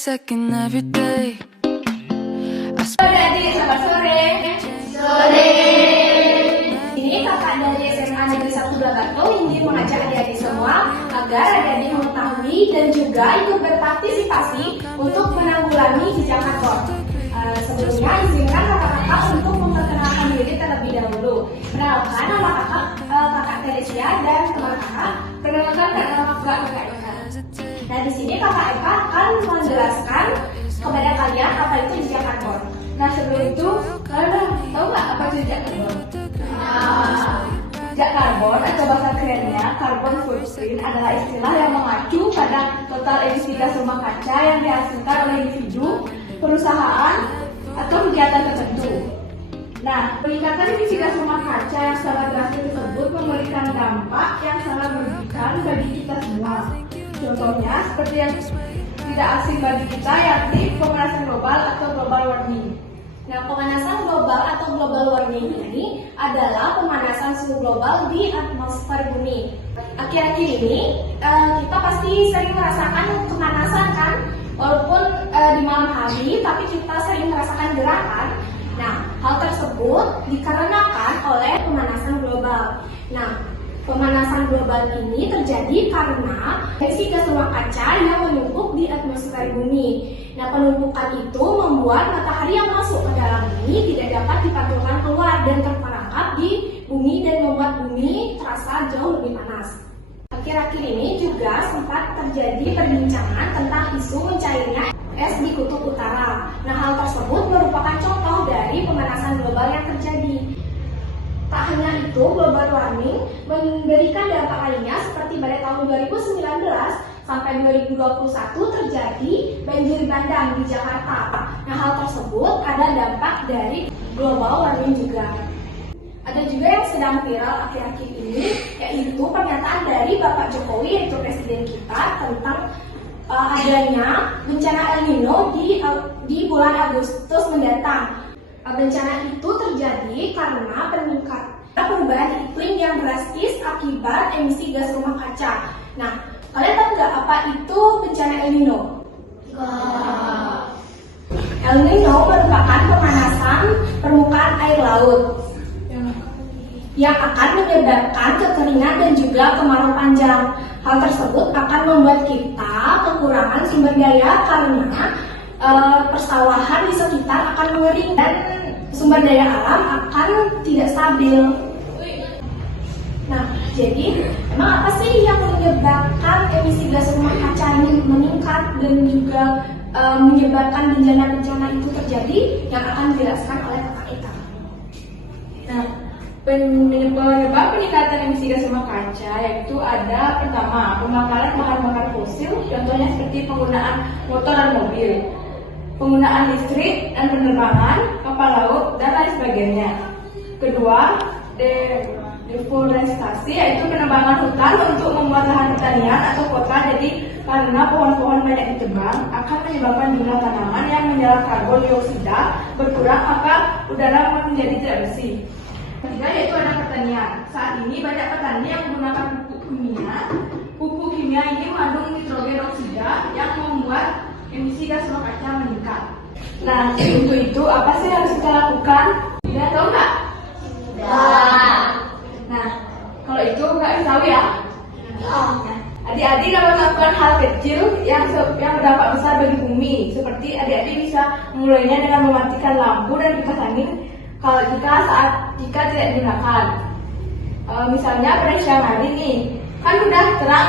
second, every day. Adik, selamat sore. Sore. Ini kakak dari SMA Negeri 1 Blagato ingin mengajak adik-adik semua agar adik-adik mengetahui dan juga ikut berpartisipasi untuk menanggulangi jejak karbon. Sebelumnya izinkan kakak-kakak untuk memperkenalkan diri terlebih dahulu. Perkenalkan nama kakak Teresia dan teman kakak. Perkenalkan nama kakak Eka. Nah, di sini kakak Eka akan menjelaskan kepada kalian apa itu jejak karbon. Nah, sebelum itu, kalian tahu nggak apa itu jejak karbon? Jejak karbon atau bahasa kerennya carbon footprint adalah istilah yang mengacu pada total emisi gas rumah kaca yang dihasilkan oleh individu, perusahaan, atau kegiatan tertentu. Nah, peningkatan emisi gas rumah kaca yang sangat drastis tersebut memberikan dampak yang sangat merugikan bagi kita semua. Contohnya seperti yang tidak asing bagi kita, yakni pemanasan global atau global warming. Nah, pemanasan global atau global warming ini adalah pemanasan suhu global di atmosfer bumi. Akhir-akhir ini kita pasti sering merasakan kepanasan kan, walaupun di malam hari, tapi kita sering merasakan gerakan. Nah, hal tersebut dikarenakan oleh pemanasan global. Nah, pemanasan global ini terjadi karena emisi gas rumah kaca yang menumpuk di atmosfer bumi. Nah, penumpukan itu membuat matahari yang masuk ke dalam bumi tidak dapat dipantulkan keluar dan terperangkap di bumi dan membuat bumi terasa jauh lebih panas. Akhir-akhir ini juga sempat terjadi perbincangan tentang isu mencairnya es di kutub utara. Nah, hal tersebut merupakan contoh dari pemanasan global yang terjadi. Tak hanya itu, global warming memberikan dampak lainnya seperti pada tahun 2019 sampai 2021 terjadi banjir bandang di Jakarta. Nah, hal tersebut ada dampak dari global warming juga. Ada juga yang sedang viral akhir-akhir ini, yaitu pernyataan dari Bapak Jokowi, yaitu Presiden kita, tentang adanya bencana El Nino di bulan Agustus mendatang. Bencana itu terjadi karena perubahan iklim yang drastis akibat emisi gas rumah kaca. Nah, kalian tahu nggak apa itu bencana El Nino? El Nino merupakan pemanasan permukaan air laut yang akan menyebabkan kekeringan dan juga kemarau panjang. Hal tersebut akan membuat kita kekurangan sumber daya karena persawahan di sekitar akan mengering dan sumber daya alam akan tidak stabil. Nah, jadi emang apa sih yang menyebabkan emisi gas rumah kaca ini meningkat dan juga menyebabkan bencana-bencana itu terjadi yang akan dijelaskan oleh Kakak Eka. Nah, penyebab peningkatan emisi gas rumah kaca yaitu ada pertama pembakaran bahan bakar fosil, contohnya seperti penggunaan motor dan mobil, penggunaan listrik dan penerbangan, kapal laut, dan lain sebagainya. Kedua, deforestasi yaitu penebangan hutan untuk membuat lahan pertanian atau kota. Jadi karena pohon-pohon banyak ditebang akan menyebabkan jumlah tanaman yang menyerap karbon dioksida berkurang, maka udara menjadi tidak bersih. Ketiga yaitu ada pertanian. Saat ini banyak petani yang menggunakan pupuk kimia. Pupuk kimia ini mengandung nitrogen oksida yang membuat emisi gas rumah kaca meningkat. Nah, untuk itu apa sih harus kita lakukan? Tidak tahu nggak? Nah, kalau itu nggak tahu ya. Nah, Adik-adik dapat melakukan hal kecil yang berdampak besar bagi bumi. Seperti adik-adik bisa memulainya dengan mematikan lampu dan kipas angin jika tidak digunakan. Misalnya pada siang hari nih, kan udah terang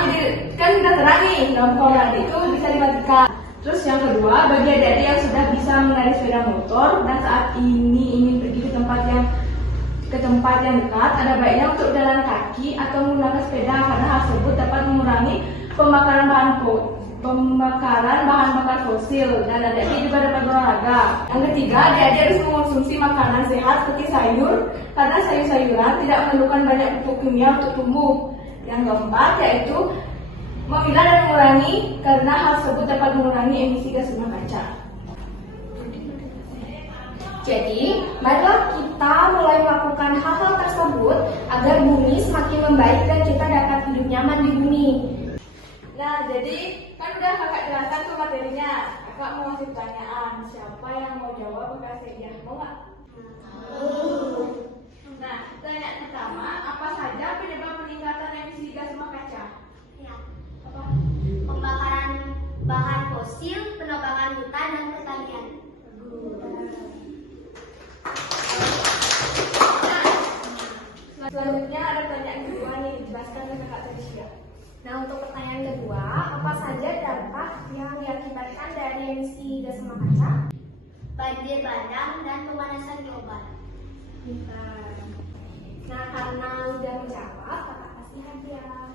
nih, lampu adik itu bisa dimatikan. Terus yang kedua, bagi adik-adik yang sudah bisa mengendarai sepeda motor dan saat ini ingin pergi ke tempat yang dekat, ada baiknya untuk jalan kaki atau menggunakan sepeda karena hal tersebut dapat mengurangi pembakaran bahan bakar fosil dan adik-adik juga dapat berolahraga. Yang ketiga, adik-adik harus mengonsumsi makanan sehat seperti sayur karena sayur-sayuran tidak memerlukan banyak pupuk kimia untuk tumbuh. Yang keempat yaitu memilah dan mengurangi karena hal tersebut dapat mengurangi emisi gas rumah kaca. Jadi, marilah kita mulai melakukan hal-hal tersebut agar bumi semakin membaik dan kita dapat hidup nyaman di bumi. Nah, jadi kan udah kakak jelaskan tuh materinya. Kakak mau ngasih pertanyaan. Siapa yang mau jawab Kak Sedia? Mau nggak? Nah, pertanyaan pertama, apa saja penyebab peningkatan emisi gas rumah kaca? Ya. Apa? Pembakaran bahan fosil, penebangan hutan, dan pertanian. Selanjutnya ada pertanyaan kedua nih, jelaskan ke Kak Sedia. Nah, untuk pertanyaan kedua, apa saja dampak yang diakibatkan dari emisi gas rumah kaca? Banjir bandang dan pemanasan global. Bukan. Nah, karena udah menjawab, kakak kasih hadiah.